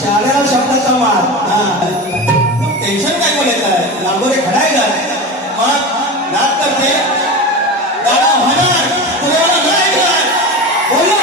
शाळेला शब्दाचा वाद. टेन्शन काय बोलायचं लांबोरे खडाय का मग नाच करते गाणं होणार तुला नाही बोललो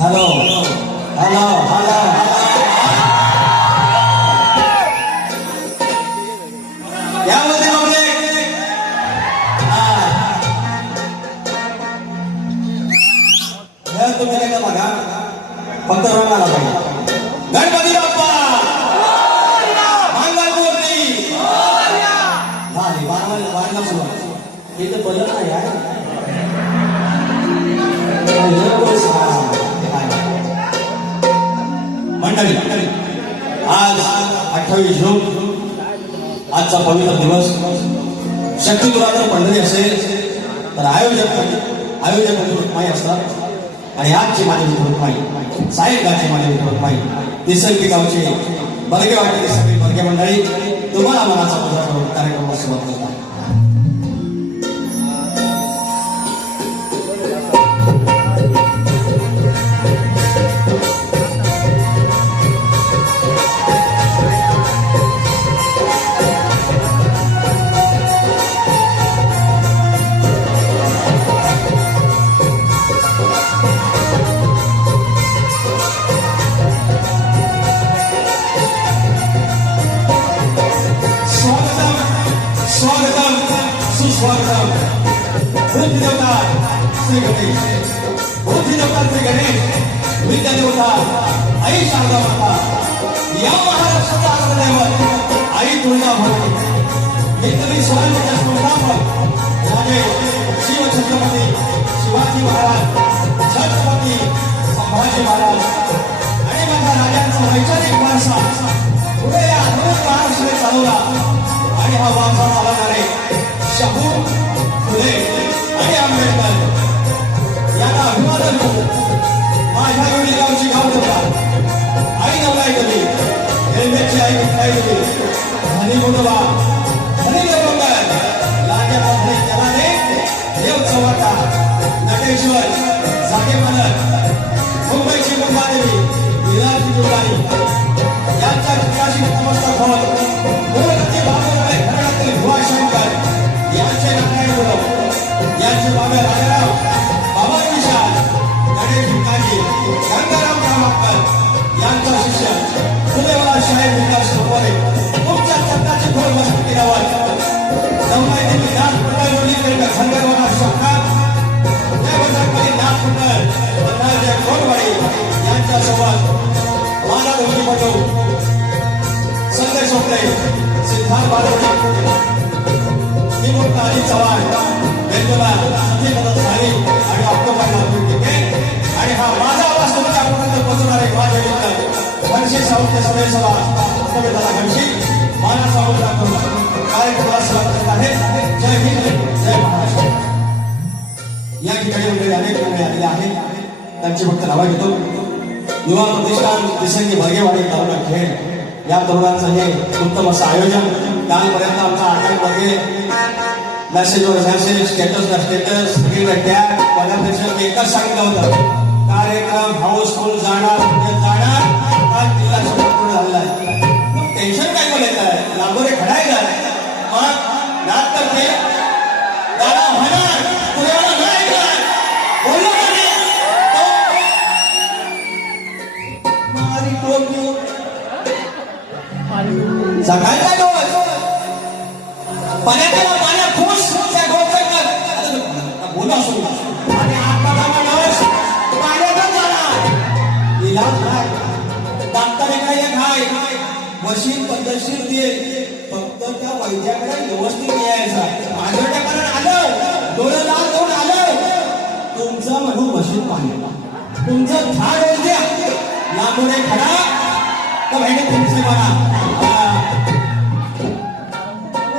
हॅलो हॅलो हॅलो यामध्ये तुम्ही नाही का बघा फक्त रंग आला पाहिजे गणपती बाप्पा मंगलमूर्ती वारणा सुरुवात इथं बोलत नाही आहे मंडळी आज 28 जून आजचा पवित्र दिवस शक्ती दुराचा पंढरी असेल तर आयोजक रुक्माई असतात आणि आजचे माझे मित्र रुक्माई सायंकाळचे माझे मित्र रुक्माई तिसरी गावचे बर्गे वाटेली सगळी बर्गे मंडळी तुम्हाला मनाचा पूजा करून कार्यक्रमाला सुरुवात करतात. सुस्वागतम. बुद्धी देवता श्री गणेश, बुद्धी देवता श्री गणेश, विद्या देवता आई शारदा माता, या महाराष्ट्राचा आराध्यदैवत आई तुळजाभवानी, एकरी स्वराज्याच्या संस्थापक राजे शिव छत्रपती शिवाजी महाराज, छत्रपती संभाजी महाराज आणि माझ्या राजांचा वैचारिक वारसा पुढे या आधुनिक महाराष्ट्राने चालवला. आणि हा वारसा चालवणारे शाहू फुले आणि आंबेडकर यांना अभिवादन करतो. माझ्या वेळी गावची गाव देवता आई नवलाई कवी, रेल्वेची आई विठाई कवी, धनी मुंडवा, धनी देवंगर, लागे बांधे जलाने, देव चव्हाटा, नटेश्वर, जागे मनक, मुंबईची मुंबादेवी, विलासची दुर्गाणी यांच्या चित्राशी नमस्कार होत गोरगती बाबूराव घराण्यातील भुवाशंकर यांचे नारायण गुरव, यांचे बाबा राजाराव, बाबा विशाल, गणेश भिकाजी, गंगाराम कामाकर यांचा शिष्य फुलेवाला शाहीर विकास सोनवणे, तुमच्या चंदाची खोल मस्ती केल्यावर नवलाई देवी नाथ मंडळ खंडरवाला शाखा देवजापती नाथ मंडळ धनाजय कोरवाडी यांच्या सोबत माना धोनी पटो संजय सोपले, सिद्धार्थ बालवडी, निमूर्त अजित चव्हाण, वेंदुला संजय मदत सारी आणि ऑक्टोबर नागपूर आणि हा माझा आवाज तुमच्यापर्यंत पोहोचणारे माझे मित्र घनशी साहित्य सभेसभा दादा घनशी माना सावंत दाखवून कार्यक्रमाला सुरुवात करत आहे. जय हिंद, जय महाराष्ट्र. या ठिकाणी वगैरे अनेक मंडळी आलेले आहेत, त्यांची फक्त नावं घेतो. युवा प्रतिष्ठान दिसंगी भरगेवाडी तरुण खेळ या तरुणांचं हे उत्तम असं आयोजन. कालपर्यंत आमचा आठ बर्गे मेसेजवर मेसेज, स्टेटसला स्टेटस, स्क्रीनला टॅग, कोलॅबरेशन एकच सांगितलं होतं, कार्यक्रम हाऊसफुल जाणार म्हणजे जाणार. आज जिल्हा पूर्ण झालेला आहे. टेन्शन काय बोलायचं आहे, लांबोरे खडायला मग नाच करते दादा म्हणणार तुझ्याला नाही बोललो मारी टोपी सकाळी काय डोळ पाण्यात पाण्यात खुश त्या डोळ्यात बोला असो आणि आता माणूस पाण्यातच जाणार. इलाज नाही, डॉक्टर काय खाय मशीन पद्धतशीर दे, फक्त त्या वैद्याकडे व्यवस्थित यायचं. माझ्या कारण आलं डोळं लाल करून आलं तुमचं म्हणून मशीन पाहिजे, तुमचं झाड द्या लांबोरे खडा तर बहिणी तुमचे म्हणा.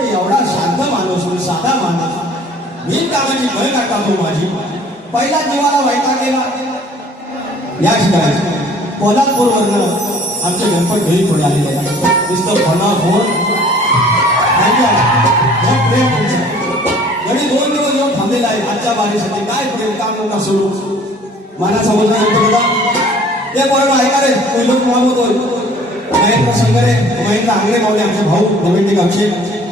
एवढा शांत माणूस, साधा माणूस, मी कामाची भय टाकतो माझी, पहिला जीवाला वैताग गेला. या ठिकाणी कोल्हापूरवरनं आमचे गणपत घरी पुढे आलेले आहे. नुसतं फना फोन प्रेम तुमचं घरी 2 दिवस येऊन थांबलेला आहे. आजच्या बारीसाठी काय प्रेम काम नका सुरू मानाचा मुलगा होता ते बरोबर ऐका रे. पहिलं कुमार होतो महेंद्र संगरे, महेंद्र आंगणे मावले आमचे भाऊ, गोविंद गावचे,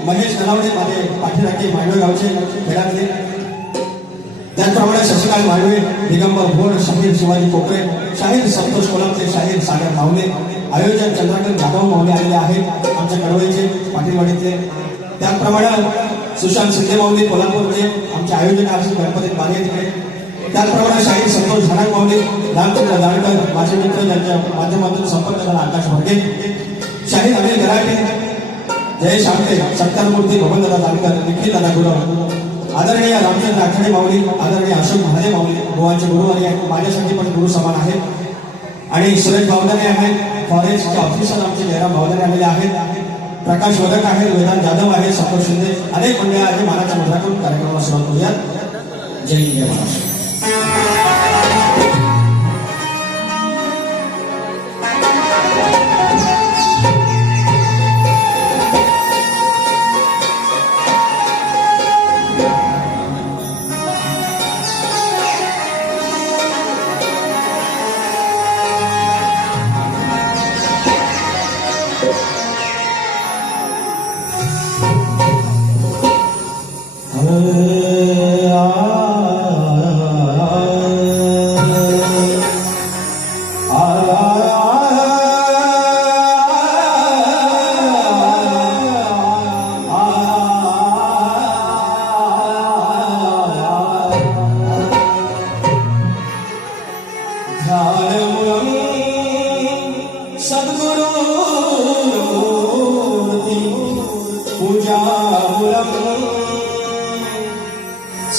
महेश नलावडे माझे पाठीराखे मांडवे गावचे खेळातले, त्याचप्रमाणे शशिकांत मांडवे, दिगंबर भोड, शाहीर शिवाजी कोकरे, शाहीर संतोष कोलामचे, शाहीर सागर मावले, आयोजक चंद्रकांत जाधव मावले आलेले आहेत आमच्या कळवईचे पाटीलवाडीतले. त्याचप्रमाणे सुशांत शिंदे मावले कोल्हापूरचे आमचे आयोजक आहेत गणपती बागे तिकडे. त्याचप्रमाणे शाहीर संतोष झाडाक मावले, रामचंद्र जाडकर माझे मित्र ज्यांच्या माध्यमातून संपर्क झाला आकाश भडके, शाहीर अनिल गराटे, जयेश आमटे, सत्कारमूर्ती भवनदादा जानकर, निखिल दादा गुरव, आदरणीय रामचंद्र आखडे माऊली, आदरणीय अशोक महादेव माऊली गोवांचे गुरु आणि माझ्यासाठी पण गुरु समान आहेत. आणि सुरेश भावदाने आहेत, फॉरेस्टचे ऑफिसर आमचे जयराम भावदाने आलेले आहेत, प्रकाश वदक आहेत, वेदांत जाधव आहेत, संतोष शिंदे, अनेक मंडळी आहे. मानाच्या मुद्रा करून कार्यक्रमाला सुरुवात करूयात. जय हिंद, जय महाराष्ट्र.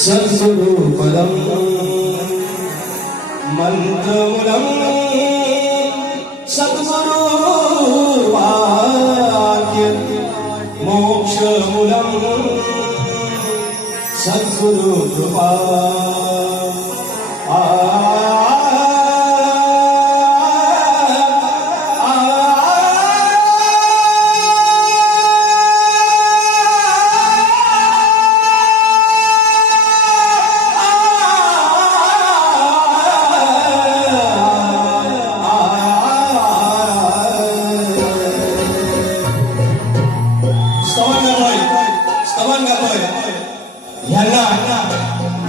सद्गुरुपदं मन्त्रमूलं सद्गुरुवाक्य मोक्षमूलं सद्गुरुकृपा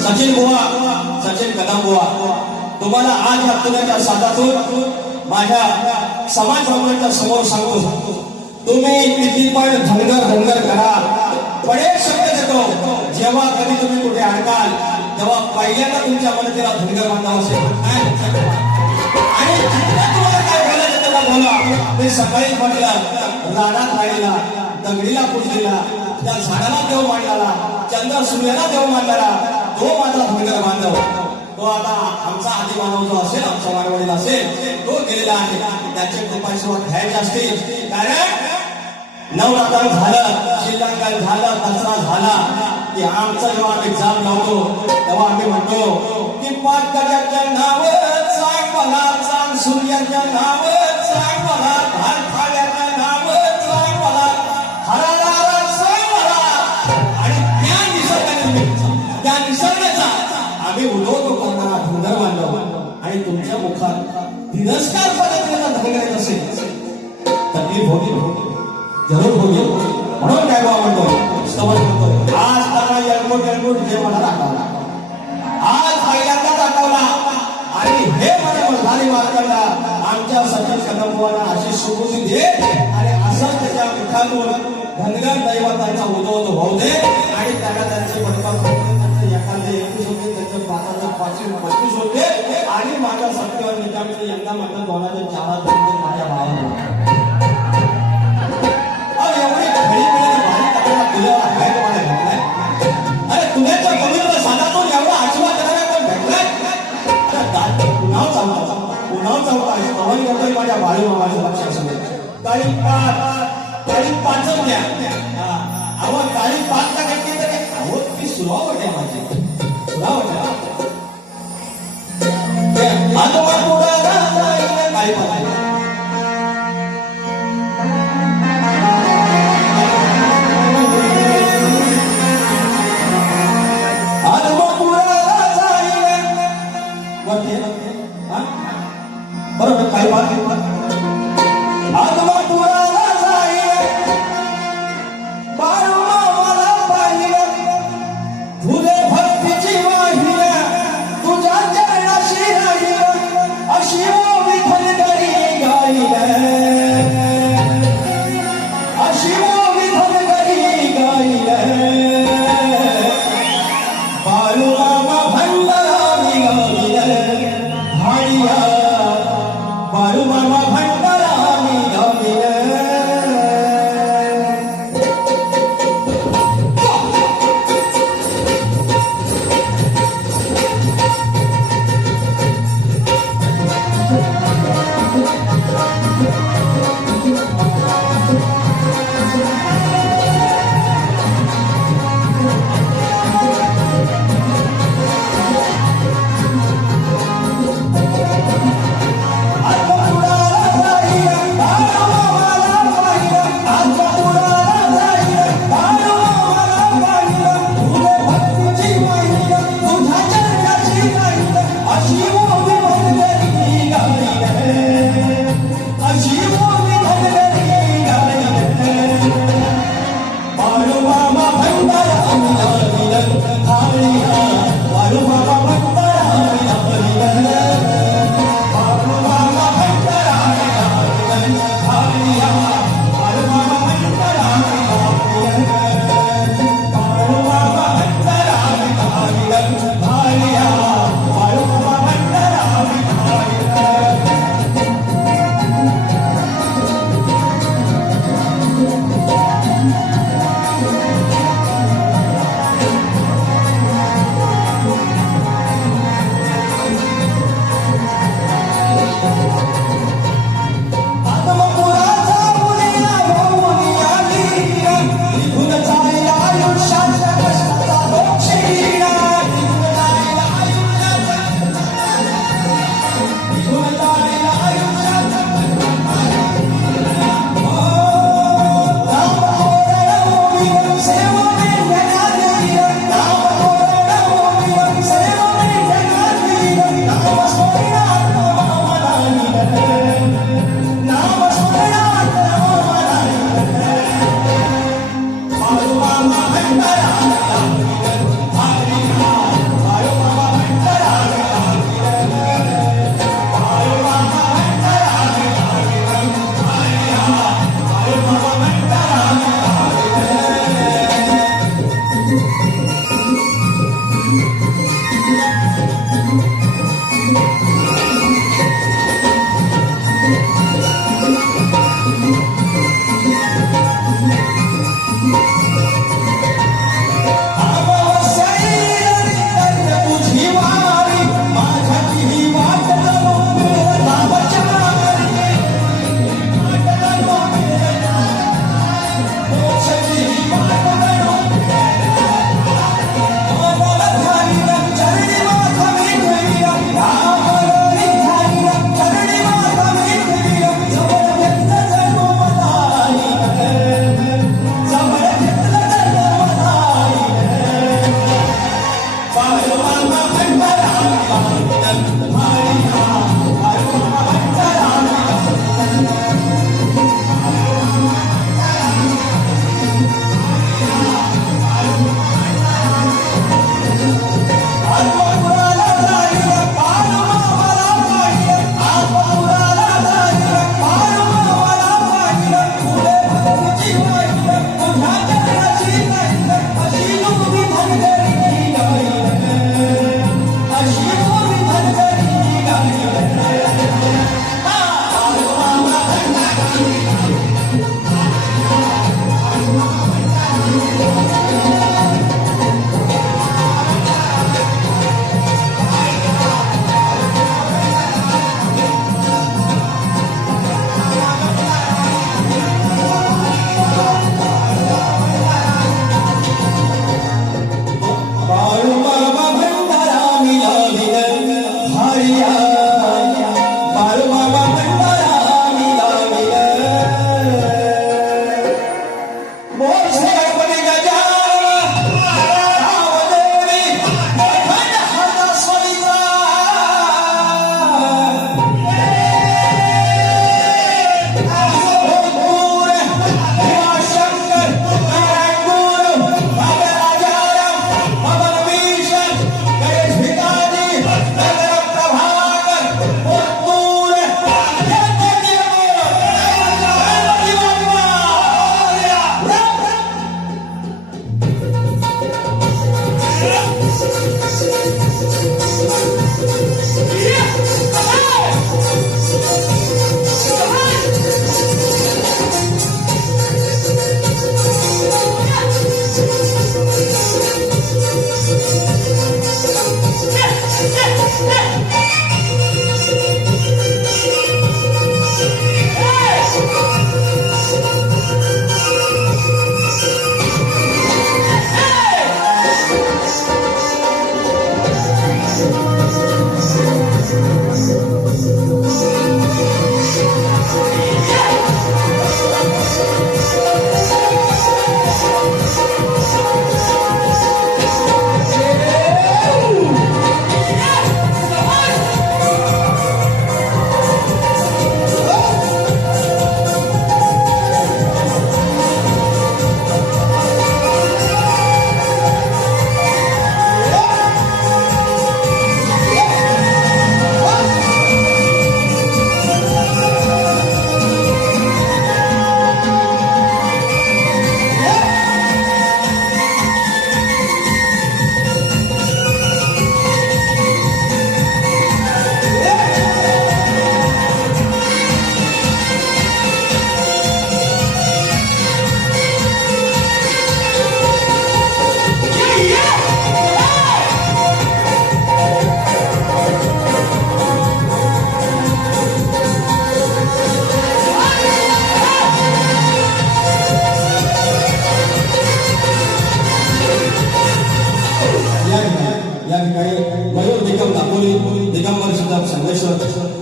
सचिन बुवा, सचिन कदम बुवा, तुम्हाला आज या पुण्याच्या साधातून माझ्या समाज बांधवांच्या समोर सांगू, तुम्ही किती पण धनगर करा, पण एक शब्द देतो, जेव्हा कधी तुम्ही कुठे अडकाल तेव्हा पहिल्यांदा तुमच्या मनाला धनगर बांधावं असेल आणि तुम्हाला काय बोलायचं तेव्हा बोला. मी सकाळी म्हटलं, रानात राहिला, दगडीला पूजलेला, त्या झाडाला देव मांडला, चंद्र सूर्याला देव मांडला, तो माझा धनगर बांधव. तो आता आमचा आधी मानव जो असेल, आमच्या वाडवडील असेल, तो गेलेला आहे. त्याचे कृपाशीर्वाद घ्यायचे असतील, कारण नवरात्र झालं, श्रीलंकन झालं, दसरा झाला की आमचं जेव्हा आम्ही जाम लावतो तेव्हा आम्ही म्हणतो की पाटकऱ्याच्या नाव सांग मला, चांग सूर्याच्या नाव सांग मला, भालखाड्याच्या नाव सांग मला, हराला सांग मला. आणि त्या निसर्गाचा आम्ही उडवतो करणारा धनगर बांधव. आणि तुमच्या मुखात तिरस्कार पद्धतीचा धनगर येत असेल तर ती भोगी जरूर भोगी. म्हणून काय बाबा म्हणतो, स्तवन करतोय, आज त्यांना येळकोट जे मला दाखवला, आज पहिल्यांदा दाखवला. आणि हे मला भारी मार्गाला आमच्या सचिन कदम बुवांना अशी सुबुद्धी दे आणि असं त्याच्या मुखातून धनगर दैवतांचा उदो भाऊ दे. आणि त्याला त्यांचे पटका एखादे 21 होते, त्यांचं 25 होते. आणि माझ्या सत्तेवर निजामचे यंदा म्हणतात 2004 माझ्या भावाला एवढी खरी भारी टाकायला तुझ्यावर आहे तुम्हाला भेटलाय. अरे तुझ्याच्या पवित्र साधातून एवढा आशीर्वाद करायला कोण भेटलाय. पुन्हा चावता स्तवन करतोय माझ्या बाळू मामाच्या लक्षात समोर. काळी पाच घ्या, अहो काळी 5 ला घेतली तर अहो ती सुरावट आहे माझी, सुरावट आहे. काळी 5 बरोबर. काही बात आत्मपुराला जाईल, बाळू मामाला पाहिलं,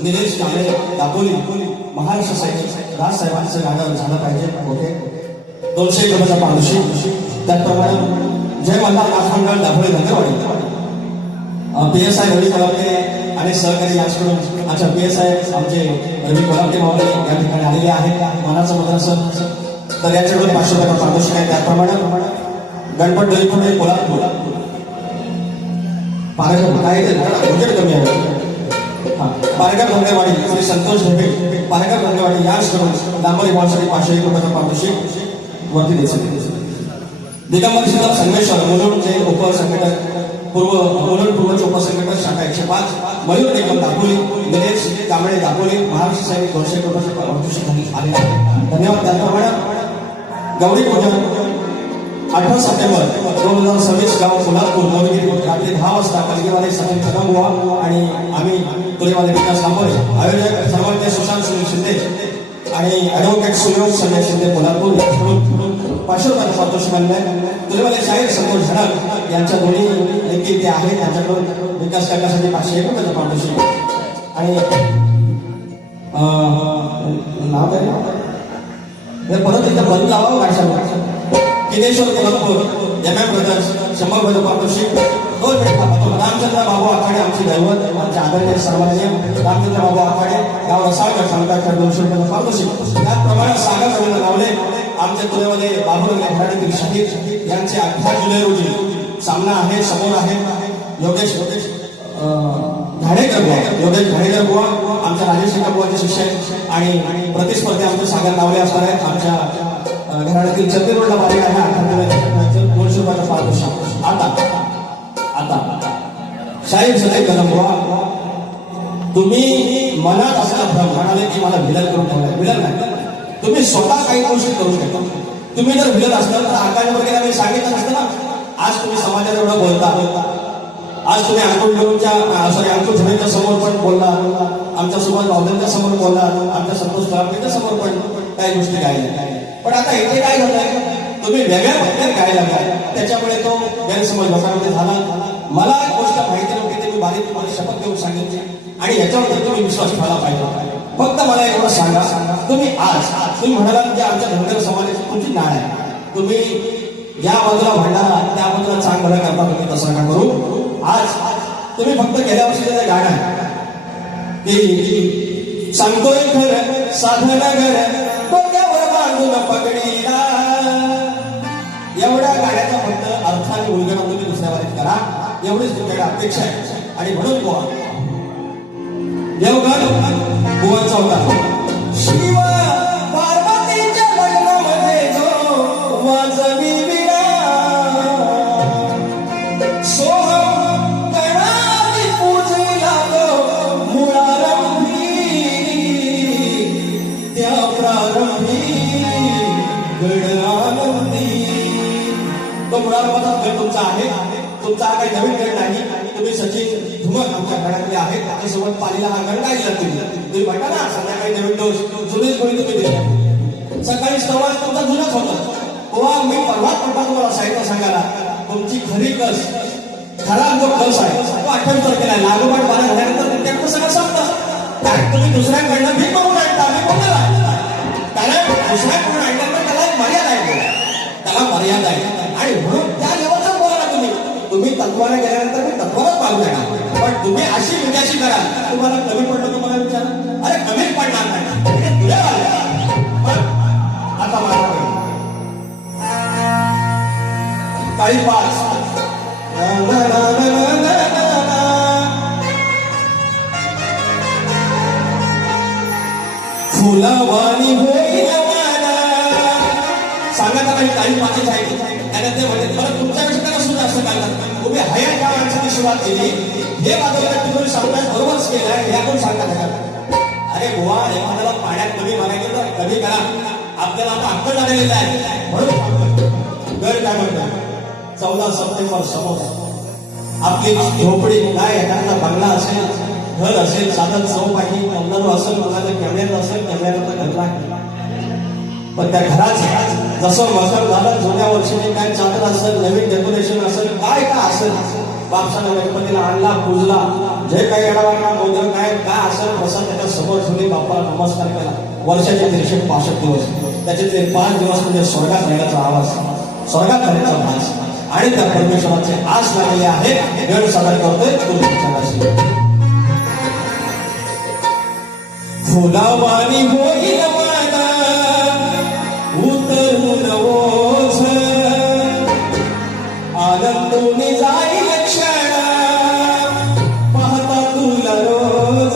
निलेश कांबळे दापोली महाराष्ट्र सैनिक राजसाहेबांचं गाणं झालं पाहिजे. ओके 200 रुपयाचा पारितोषिक. त्याचप्रमाणे जय मल्हार नाथमंडळ दापोली धंदेवाडी PSI रवी कोल्हापुरे आणि सहकारी याचकडून अच्छा PSI आमचे रवी कोल्हापुरे भाऊ या ठिकाणी आलेले आहेत. मनाचं मदन तर याच्याकडून 500 रुपयाचा पारितोषिक आहे. त्याचप्रमाणे गणपत डोईपुणे कोल्हापूर पारकर कमी आहे. पारकर धंदेवाडी श्री संतोष ढोबे पारकर धंदेवाडी याचकडून डांबरी बॉलसाठी 501 रुपयाचा पारितोषिक वरती द्यायचं. दिगंबर सीताराम संगमेश्वर मुलुंडचे उपसंघटक मुलुंड पूर्वचे उपसंघटक शाखा 105 मयूर निगम दापोली निलेश कांबळे दापोली महाराष्ट्र सैनिक 200 रुपयाचे पारितोषिक आले. धन्यवाद. त्याचप्रमाणे गौरी पूजन 18 सप्टेंबर 2026 गाव कोल्हापूर मोरगिरी रात्री 10 वाजता कलगीवाले सचिन कदमबुवा आणि आम्ही तुरेवाले विकास कांबळे आयोजक सर्वज्ञ सुशांत सुनील शिंदे आणि ॲडव्होकेट सुयोग संजय शिंदे कोल्हापूर 500 रुपयाचा पारितोषिक आणलंय. तुरेवाले शाहीर संतोष झडक यांच्या दोन्ही देखील ते आहेत. त्यांच्याकडून विकास करण्यासाठी 501 रुपयाचा पारितोषिक आणि नाव काय परत एकदा बंद लावावं गाडीचा किनेश्वर कोल्हापूर MM ब्रदर्स 100 रुपयाचं पारितोषिक. 2 मिनिट थांबतो. रामचंद्र बाबू आखाडे आमचे दैवत आमचे आदरणीय सर्वज्ञ रामचंद्र बाबू आखाडे गाव रसाळगड सांगतात 200 रुपयाचं पारितोषिक. त्याचप्रमाणे सागर रवींद्र नावले आमचे तुरेवाले बाबुरंग घराण्यातील शहीद यांचे 18 जुलै रोजी सामना आहे. समोर आहे योगेश घाणेकर बुवा आमच्या राजेश बुवाचे शिष्य आहेत आणि प्रतिस्पर्धी आमचे सागर नावले असणार आहेत. आमच्या घराण्यातील चंद्रगुडला बारी आहे. 200 रुपयाचा पारितोषिक. आता शाहीर सचिन कदमबुवा तुम्ही मनात असला भ्रम म्हणाले की मला विलन करून ठेवलाय. विलन नाही, तुम्ही स्वतः काही गोष्टी करू शकता. तुम्ही जर विलन असणार तर आकाश वगैरे मी सांगितलं नसतं ना. आज तुम्ही समाजात एवढं बोलता. आज तुम्ही अंकुश झुलेच्या समोर पण बोलला, आमच्या सुभाष बावधनच्या समोर बोलला, आमच्या संतोष काळाच्या समोर पण काही गोष्टी गायल्या. पण आता इथे काय झालंय, तुम्ही वेगळ्या पद्धतीने गायला लागलाय. त्याच्यामुळे तो गैरसमज लोकांमध्ये झाला. मला एक गोष्ट माहिती नव्हती ते मी बारीक तुम्हाला शपथ घेऊन सांगितली आणि याच्यावर तुम्ही विश्वास ठेवला पाहिजे. फक्त मला एवढं सांगा, तुम्ही म्हणालात की आमच्या धनगर समाजाची तुमची नाळ आहे. तुम्ही या बाजूला भांडारा त्या बाजूला चांग भलं करता. तुम्ही तसं का करू. आज तुम्ही फक्त गेल्या वर्षी गाणं आहे की सांगतोय खरं साधन घर डोक्यावर बांधून पगडीला. एवढ्या गाण्याचा फक्त अर्थाने उलगडा तुम्ही दुसऱ्या वारीत करा एवढीच तुमच्याकडे अपेक्षा आहे. आणि म्हणून बुवा देवगण बुवांचा होता शिव पार्वतीच्या लग्नामध्ये जो वाजवी विणा सोहम तुमचा आहे. तुमचा हा काही नवीन गण नाही. तुम्ही सचिन धुमक आमच्या गणातले आहेत. त्याच्यासोबत पालीला हा गण गायला तुम्ही म्हणता ना संध्याकाळी नवीन डोस जुनेच गोळी तुम्ही दिले. सकाळी सवाल तुमचा जुनाच होता. तेव्हा मी परवाच म्हटला तुम्हाला साहित्य सांगायला तुमची खरी कस खराब जो कस आहे तो 28 तारखेला आहे. लागोपाठ 12 झाल्यानंतर तुमच्याकडे सगळं संपतं. कारण तुम्ही दुसऱ्यांकडनं भीक मागून आणता. आम्ही कोणाला कारण दुसऱ्याकडून आणल्यानंतर त्याला एक मर्यादा आहे. त्याला मर्यादा आहे आणि म्हणून त्या लेवलचा बोला तुम्ही तत्वाला गेल्यानंतर मी तत्वालाच मागू नका. पण तुम्ही अशी विचारशी करा तुम्हाला कमी पडलं तुम्हाला विचारा अरे कमीच पडणार नाही तुझ्या आता मला काही पाच फुलावानी होईल सांगा काही काही पाचीच आहे त्याला ते म्हणते बरं तुमच्यापेक्षा त्याला सुद्धा असं काय तुम्ही हयात या माणसाची सुरुवात केली हे वाजवण्यात तुम्ही सांगताय बरोबरच केलंय हे आपण सांगता अरे गोवा एखाद्याला पाण्यात कमी मागायचं तर कमी करा आपल्याला आता अक्कल झालेलं आहे म्हणून गड काय म्हणतात 14 सप्टेंबर समोर आपली झोपडी काय एखादा बंगला असेल घर असेल साधन चौपाटी कमलारू असेल कोणाला कॅमेरा असेल कॅमेऱ्याचा घरला पण त्या घरात जसं मकर झालं जुन्या वर्षीने काय चादर असेल नवीन डेकोरेशन असेल काय काय असेल बापसाला गणपतीला आणला पूजला जे काही येणारा मोदक काय असेल प्रसाद त्याच्या समोर ठेवली बाप्पाला नमस्कार केला वर्षाचे 365 दिवस त्याचे 5 दिवस म्हणजे स्वर्गात राहण्याचा आवाज स्वर्गात राहण्याचा भास आणि त्या परमेश्वराचे आस लागलेले आहे गण सादर करतोय फुलावानी होईल वाना उतरून ओझ आनंदोने जाईल क्षण पाहता तुला रोज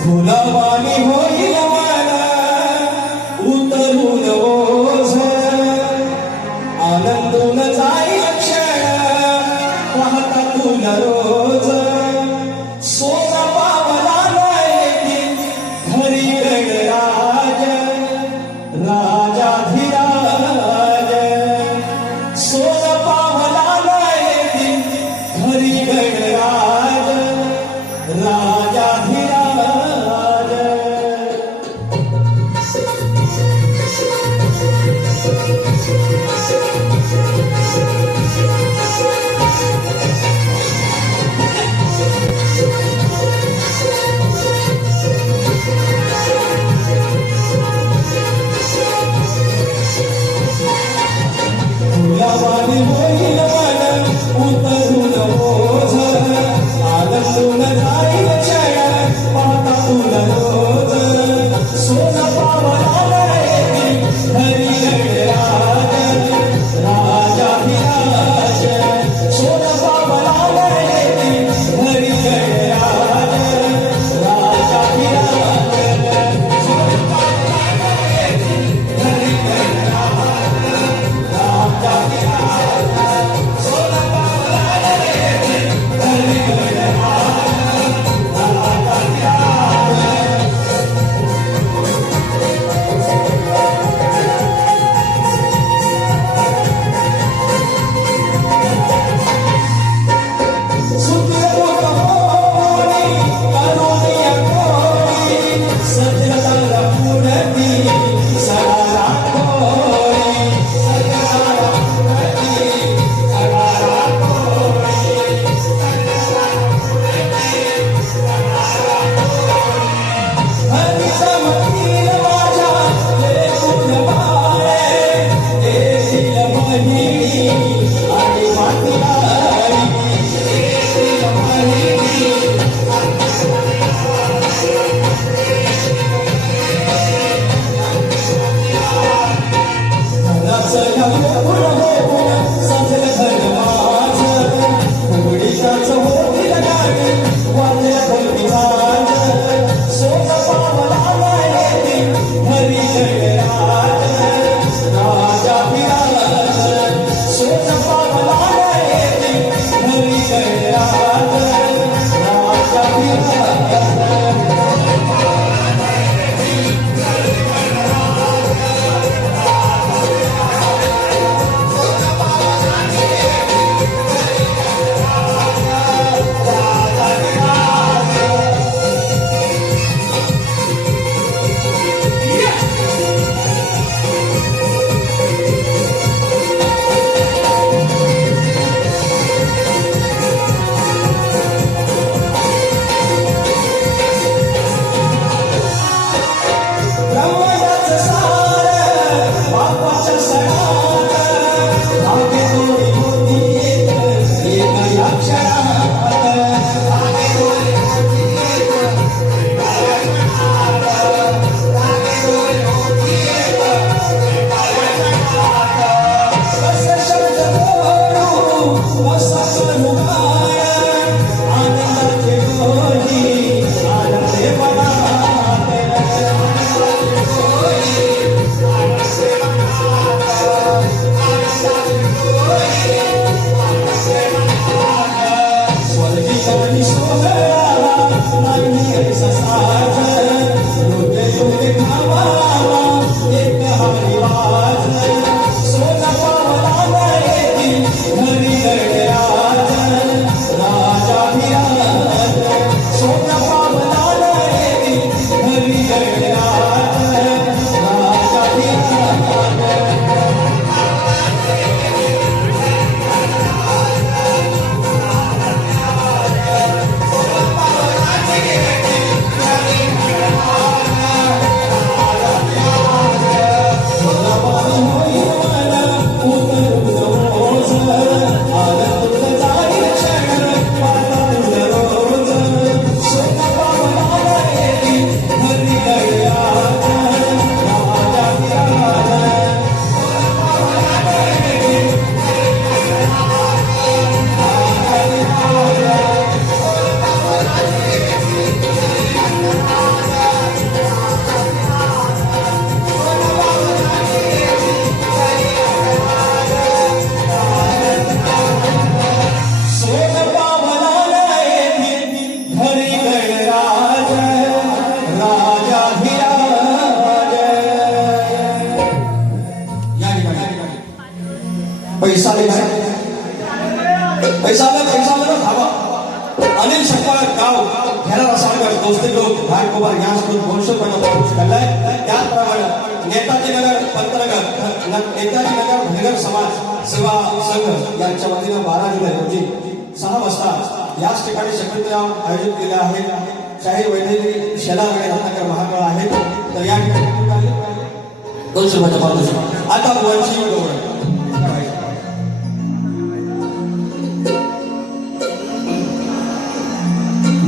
फुलावानी होईल वाना उतरून ओझ आनंदोन जाईल क्षण पाहता तुला रोज सोना पावला नाही घरी असा करू गाय आनंदाचे डोली आनंदे मनात आनंदाचे डोली आनंदे मनात आनंदाचे डोली आनंदे मनात स्वर्गी कवनी सोहळा नाही ऐसा साज लोटे लोटे खावा एक हरिवाज सोना पावला येती घरी गणराज राजा विराज सोना पावला येती घरी गणराज राजा विराज पैसा पैसा खावा अनिल शकवाळ गाव घेरा रसाळकर दोस्ती लोक घाटकोबार यांसोबत 200 रुपयाचा पाऊस काढलाय. त्याचप्रमाणे नेताजी नगर पंतनगर नेताजी नगर धनगर समाज सेवा संघ यांच्या वतीनं 12 जुलै रोजी 6 वाजता याच ठिकाणी शक्यता आयोजित केले आहे. शाहीर वैद्यजी शेलार आणि रत्नाकर महाकाळ आहेत. तर या ठिकाणी 200 रुपयाचा पाऊस आता बोलायची वेळ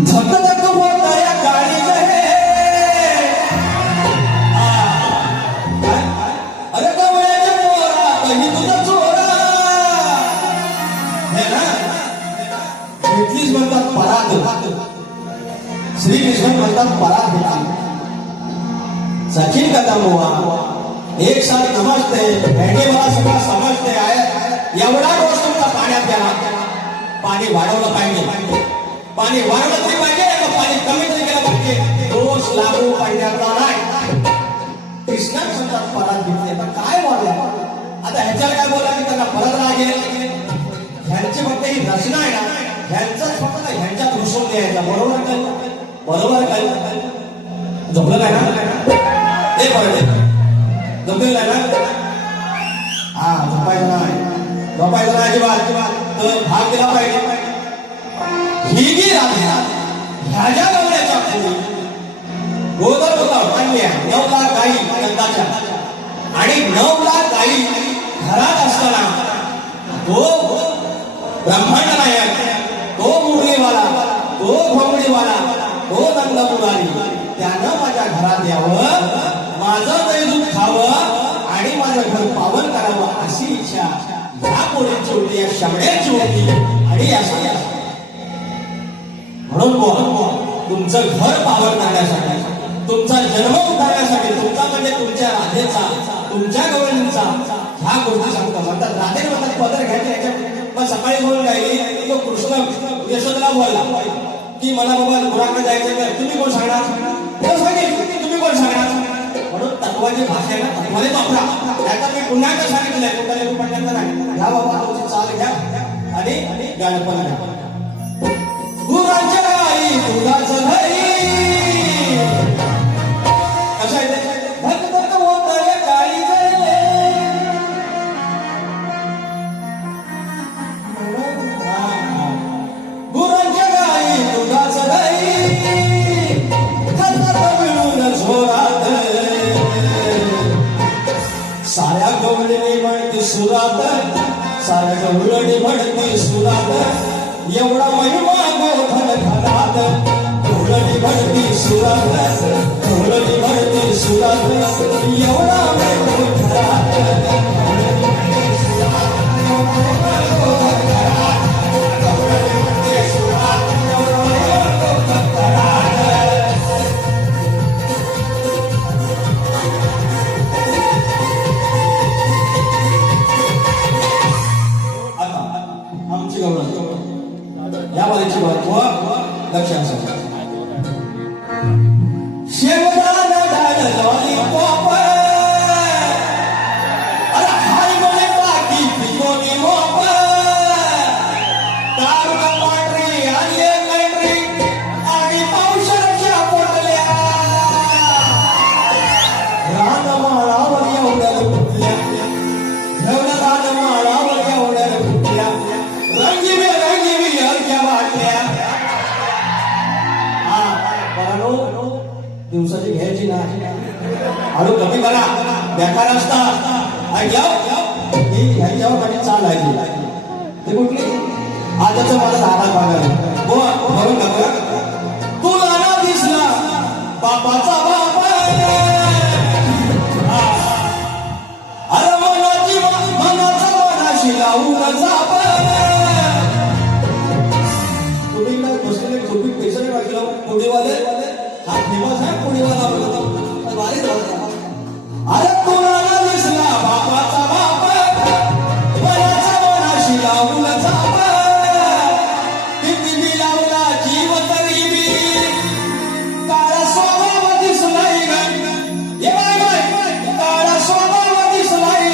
धक होता या गाडी अरे कवळ्याच्या पोरा कधी तुझा चोरा हे ना इथलीच म्हणतात पराग श्रीकृष्ण म्हणतात पराग सचिन कथा मुआ एक साथ समजते भेटे मला सगळं समजते आहे एवढा रोज तुमचा पाण्यात द्या पाणी वाढवलं पाहिजे पाणी वाढवलं तरी पाहिजे का पाणी कमी तरी केलं पाहिजे दोष लागू पाहिजेचा नाही. कृष्णा म्हणतात पराग घेतली आता काय बोलला आता ह्याच्याला काय बोला की त्यांना परत लागेल ह्यांची फक्त ही रचना आहे ना ह्यांचाच फक्त ह्यांच्यात घुसून द्यायचा बरोबर काय जमलं नाही ना हे बरं जमलेलं आहे ना हा झोपायचं नाही अजिबात तर भाग दिला पाहिजे. ही जी राजा ह्याच्या गवल्याच्या पुढे गोदर होता आणल्या 9 लाख गाई नंदाच्या आणि 9 लाख गाई घरात असताना तो ब्रह्मांड नायक तो मुरलीवाला तो भोंगडीवाला तो नंद मुरारी त्यानं माझ्या घरात यावं माझं दैदूत खावं आणि माझं घर पावन करावं अशी इच्छा या पोरीची होती या शमड्याची होती आणि अशी म्हणून तुमचं घर पावन करण्यासाठी तुमचा जन्म उठारण्यासाठी तुमचा म्हणजे तुमच्या राधेचा तुमच्या गवळींचा ह्या गोष्टी सांगतो म्हणतात राधे म्हणतात पदर घ्यायचे ह्याच्या मग सकाळी बोलून राहिली तो कृष्ण यशोदला बोलला की मला बाबा गुराकडे जायचं तुम्ही कोण सांगणार सांगेल तुम्ही कोण सांगणार म्हणून तत्वाची भाषा आहे ना तत्वाने वापरा त्याचा मी पुन्हा काय सांगितलंय कुठल्या पडल्याचं नाही घ्या बाबा तुमची चाल घ्या आणि गाणं पण घ्या. गुरांच्या गाई दुधाचं घरी कसं आहे धक धक होत गाई गुरांच्या गाई दुधाचं घरी खतात मिळून झोरात साऱ्या गवळणी म्हणते सुरात साऱ्या गवळणी म्हणते सुरात एवढा महिमा गोधन घरात ढोलणी भरती सुरात ढोलणी भरती सुरात एवढा महिमा घरात पुढची गवळण या बारीची महत्व लक्षात ठेवा. शेवदान डाळ लॉलीपॉप अरे हाय म्हणे टाकी पिकोनी मोप दारू पांढरी आणि मेंढरी आणि पावसाळ्याच्या पोटल्या रानमाळावर एवढ्या कुठल्या एवढ्या रानमाळावर एवढ्या कुठल्या रंगीबेरंगी हलक्या वाटल्या. हा बरं दिवसाची घ्यायची नाही हळू कमी करा बेकार असतात ऐकलं ही ह्याच्यावर कधी चाल आहे ते कुठली आजच मला धारा बघायला भरून टाका. तुला ना दिसला बापाचा बाप अरे मनाचा मनाशी लावून जाप. तुम्ही काय बसलेले झोपी पैसे नाही वाटलं पुढेवाले हा फेमस आहे पुढेवाला अरे तुला दिसला बापाचा बाप मनाचा मनाशी लावून जाप. किती मी लावला जीव तरी मी काळा स्वभाव दिसलाय ग काळा स्वभाव दिसलाय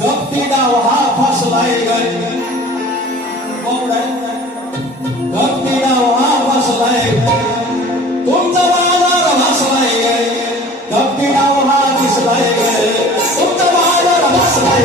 गप्पी डाव हा फसलाय ग गप्पी डाव हा फसलाय तुमचा बाजार भासलाय गप्पी डाव हा दिसलाय तुमचा बाजार भासलाय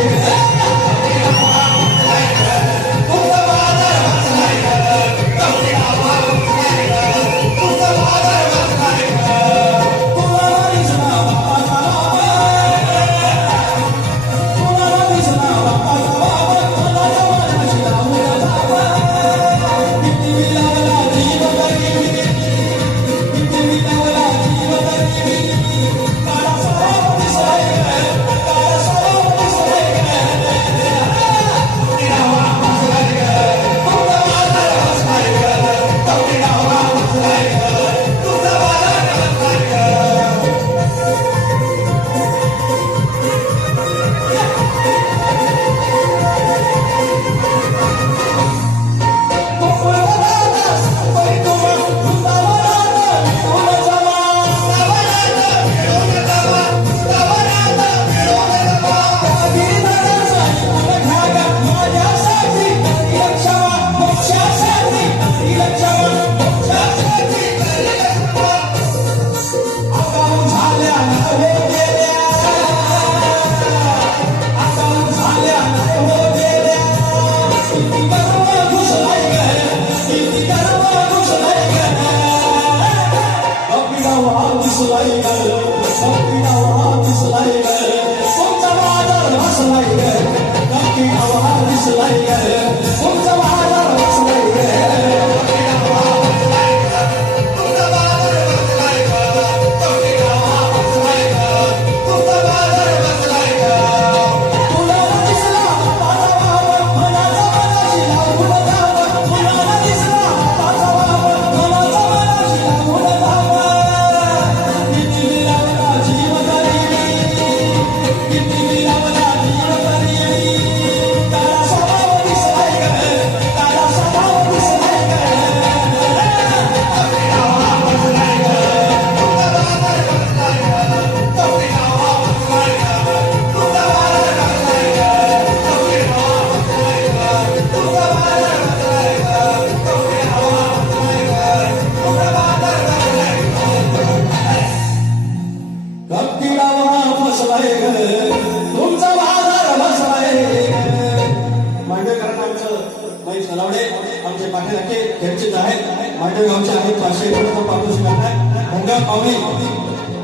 मांडगावचे आहेत 500 एकरचा पारितोषिक आहे. भंगा पावणे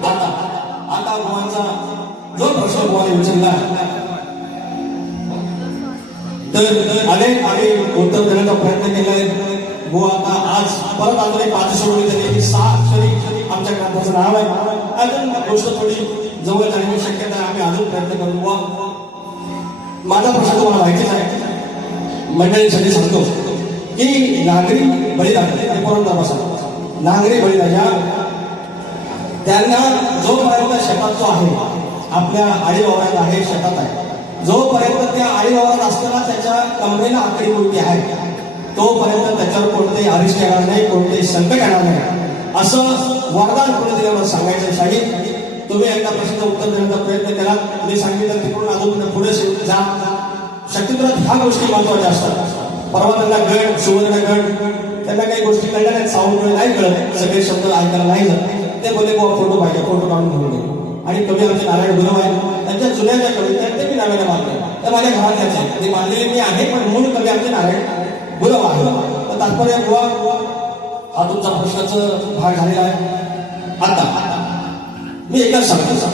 आता बुवांचा जो प्रश्न बुवाने विचारला तर आले उत्तर देण्याचा प्रयत्न केलाय. बुवा आता आज परत अजून 5 सोडवली त्यांनी 6 अक्षरी आमच्या ग्रंथाचं नाव आहे. अजून गोष्ट थोडी जवळ जाण्याची शक्यता आहे. आम्ही अजून प्रयत्न करू. बुवा माझा प्रश्न तुम्हाला माहितीच आहे. मंडळीसाठी सांगतो की नागरी बळीराजा नागरी बळीराजा त्यांना जो पर्यंत शेतात जो आहे आपल्या आईबावड्यात आहे शेतात आहे जोपर्यंत त्या आईबाबात असताना त्याच्या कमरेला आकडी कोणती आहे तोपर्यंत त्याच्यावर कोणतेही अरिष्ट येणार नाही, कोणतेही संकट येणार नाही, असं वरदान कोणी दिलं मला सांगायचं. शाहीर तुम्ही एकदा प्रश्नाचं उत्तर देण्याचा प्रयत्न केला. मी सांगितलं तिकडून अजून पुढे जा. शक्तिपुरात ह्या गोष्टी महत्वाच्या असतात. परवा त्यांना गड सुवर्णगड त्यांना काही गोष्टी कळल्या नाहीत, साऊंड नाही कळत, सगळे शब्द ऐकायला नाही जात. ते बोलले बुवा फोटो पाहिजे, फोटो काढून घेऊन दे. आणि कवी आमचे नारायण गुरव आहे, त्यांच्या जुन्या ज्या कविता आहेत ते मी नव्याने मानले, त्या माझ्या घरातल्याच आहेत, ते मानलेले मी आहे, पण मूळ कवी आमचे नारायण गुरव आहे. तर तात्पर्य बुवा हा तुमचा प्रश्नाचा भाग झालेला आहे. आता मी एकच सांगतो,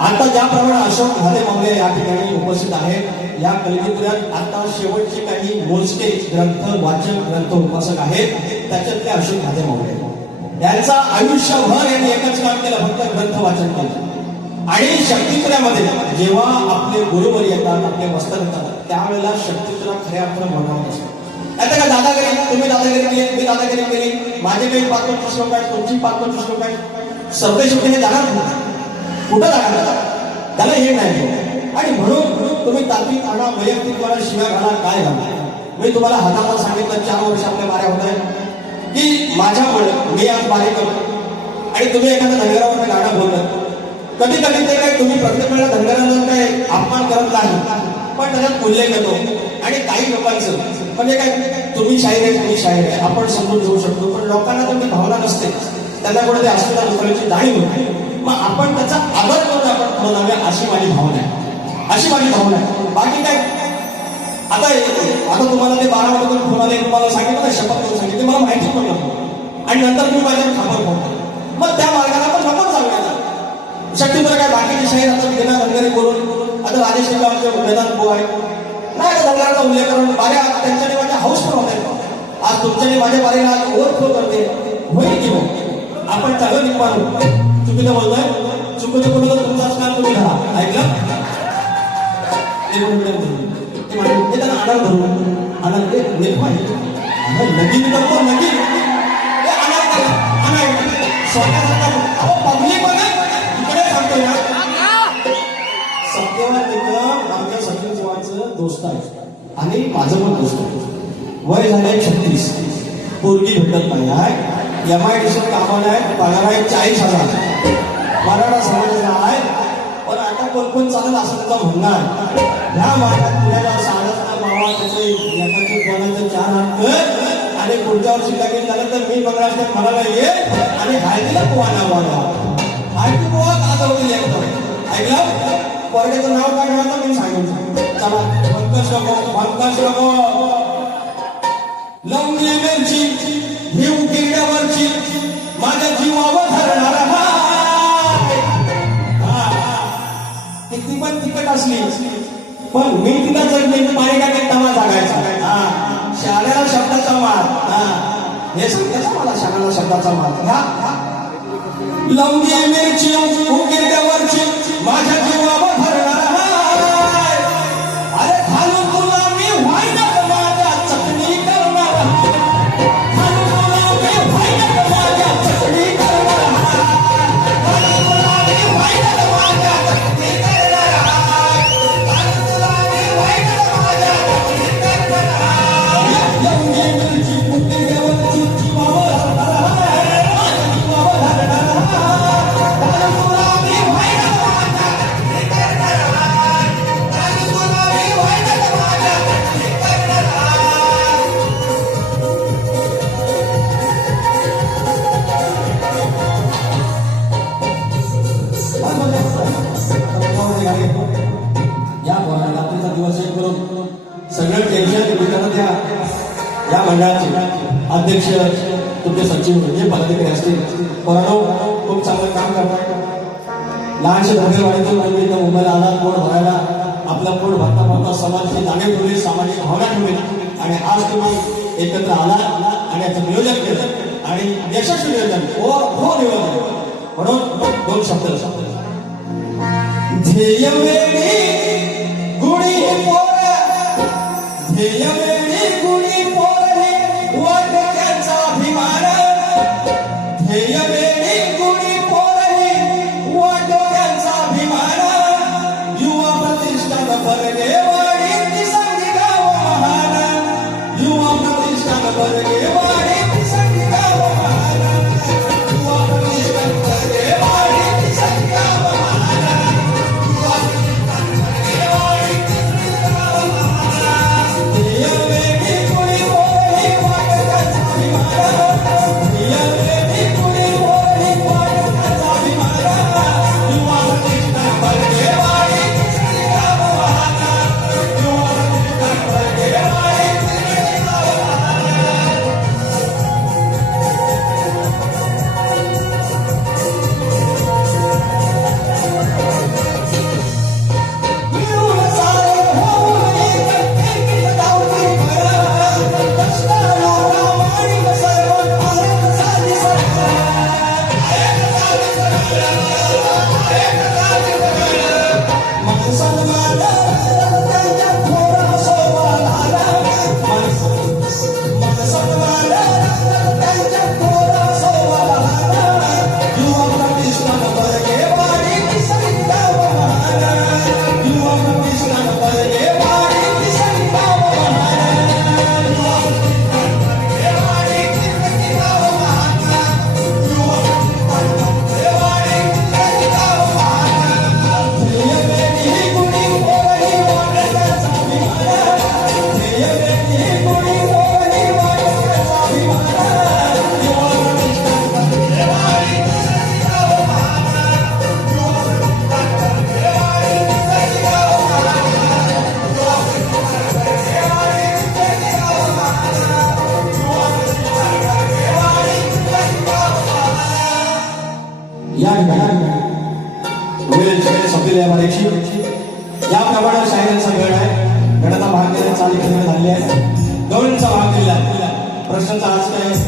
आता ज्याप्रमाणे अशोक घाले मावळे या ठिकाणी उपस्थित आहेत, या कलगीपुरात आता शेवटचे काही मोजके ग्रंथ वाचक ग्रंथ उपासक आहेत, त्याच्यातले अशोक घाले मावळे. यांचा आयुष्यभर यांनी एकच काम केलं, फक्त ग्रंथ वाचन केलं. आणि शक्तिपुरामध्ये जेव्हा आपले गुरुवर येतात, आपले मस्तक येतात, त्यावेळेला शक्तिपुरा खऱ्या अर्थानं बनवत असतो. आता का दादागिरी, तुम्ही दादागिरी केली, मी दादागिरी केली, माझे काही 5-25 श्लोक आहेत, तुमची 5-25 श्लोक आहेत, सर्व शेवटी हे जाणार कुठं जाणार, त्याला हे नाही. आणि म्हणून तुम्ही तात्विक आणा, वैयक्तिक मला शिव्या घाला, काय घाला. मी तुम्हाला हाताला सांगितलं 4 वर्ष आपल्या माऱ्या होत आहे की माझ्यामुळे मी आज बारी करतो आणि तुम्ही एखाद्या धनगरावर गाणं बोलत. कधी कधी ते काय तुम्ही प्रत्येक वेळेला धनगरांना काय अपमान करत नाही, पण त्याच्यात उल्लेख येतो. आणि काही लोकांचं म्हणजे काय, तुम्ही शाहीर आहे, तुम्ही शाहीर आहे, आपण समजून घेऊ शकतो, पण लोकांना तर ती भावना नसते, त्यांना कुठे ते असलेल्या दुसऱ्याची जाणीव होते. मग आपण त्याचा आदर करून आपण पुढे जाऊया, अशी माझी भावना आहे, अशी माझी भावना आहे. बाकी काय, आता तुम्हाला ते 12 वाजता फोन आले, तुम्हाला सांगितलं ना, शपथ करून सांगितलं, मला माहिती पण नव्हतं. आणि नंतर तुम्ही माझ्यावर खापर फोडतो, मग त्या मार्गाला आपण नको जाऊया. शक्तीपुरा काय बाकीचे शाहीर आता गेला धनगरी बोलून, आता राजेश आमचे मैदान पो आहे नाही का, धनगराचा उल्लेख करून बाऱ्या त्यांच्याने माझ्या हाऊस पण होत आहे. आज तुमच्याने माझ्या बारीला आज ओव्हरफ्लो करते, होईल की मग आपण चालू निघालो. चुकीचं बोलतोय, चुकीचं बोलतो तुमचाच काम तुम्ही धरा. ऐकलं ते त्यांना आनंद धरून आनंद नेट पाहिजे नवीन करतो, नवीन स्वतःचा पब्लिक इकडे सांगतोय ना. सत्यवान निकम आमच्या सचिन चव्हाणचं दोस्त आहे आणि माझं पण दोस्त आहे. वय झालंय 36, पोरगी भेटत नाही आहे, MIDC कामाला आहे, पगार आहे 40,000, मराठा समाजाचा आहे. पण आता कोण चालत असं त्याचं म्हणणं आहे, ह्या मार्गात पुण्याला साडा मावा त्याचे एखादी कोणाचं 4 हात आणि पुढच्या वर्षी लगेच झालं तर मी बघायचं म्हणाला ये आणि हायतीला पोवाना वाढवा, हायती पोवा आता होईल एकदम. ऐकलं, पोरग्याचं नाव काय ठेवायचं मी सांगितलं. चला पंकज नको लवंगी मिरची ही उकिरड्यावरची माझ्या जीवावर धरणारा किती पण तिकट असली पण मी तिला जर मी पाणी टाकेल तवा जागायचा. शाळेला शब्दाचा मार, हे सांगताचा मला शाळेला शब्दाचा मार. लवंगी मिरची उकिरड्यावरची माझ्या जीवावर धरणारा, अरे घालून तुला मी व्हायला माझ्या चटणी करणार, घालून तुला मी व्हायला माझ्या चटणी करणार, घालून तुला मी व्हायला माझ्या चटणी करणार, घालून तुला मी व्हायला माझ्या चटणी करणार. लवंगी मिरची उकिरड्यावरची जीवावर धरणारा, माझ्या जीवावर धरणारा, घालून तुला मी व्हायला माझ्या चटणी करणार, घालून तुला मी व्हायला माझ्या चटणी करणार. या रात्रीचा दिवस एक करून सगळं टेन्शन विचारत या मंडळाचे अध्यक्ष तुमचे सचिव जे पदाधिकारी असतील, पोरांनो खूप चांगलं काम करतात. लहानशे धनगरवाडीतून म्हणजे मुंबईला आला पोट भरायला, आपला पोट भरता भरता समाजाची जाणीव ठेवली, सामाजिक भावना ठेवली आणि आज तुम्ही एकत्र आला आणि याचं नियोजन केलं आणि यशस्वी नियोजन हो नियोजन. म्हणून 2 शब्द ध्येय वेळी गुणी पोर, ध्येय वेळी गुणी पोर हे वाटक्याचा अभिमान, ध्येय वेळी गुणी पोर हे वाटक्याचा अभिमान, युवा प्रतिष्ठा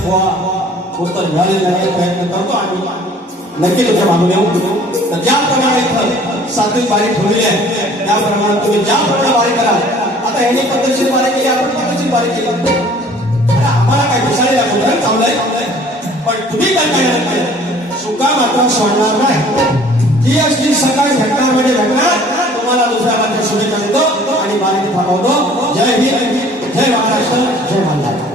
उत्तर मिळालेलं नाही. प्रयत्न करतो आम्ही नक्की तुमच्या मागून येऊ. तर ज्याप्रमाणे इथं सात्विक बारी ठेवलेली आहे त्याप्रमाणे तुम्ही ज्याप्रमाणे बारी करा. आता ह्याने पद्धतशीर बारी केली, आपण पद्धतशीर बारी केली. आम्हाला काय दिसायला लागलं चांगलंय, पण तुम्ही काय काय चुका मात्र सोडणार नाही. जी असली सकाळी भेटणार म्हणजे भेटणार. तुम्हाला दुसऱ्या बाजूला शुभेच्छा देतो आणि बारी थांबवतो. जय हिंद, जय महाराष्ट्र, जय महाराष्ट्र.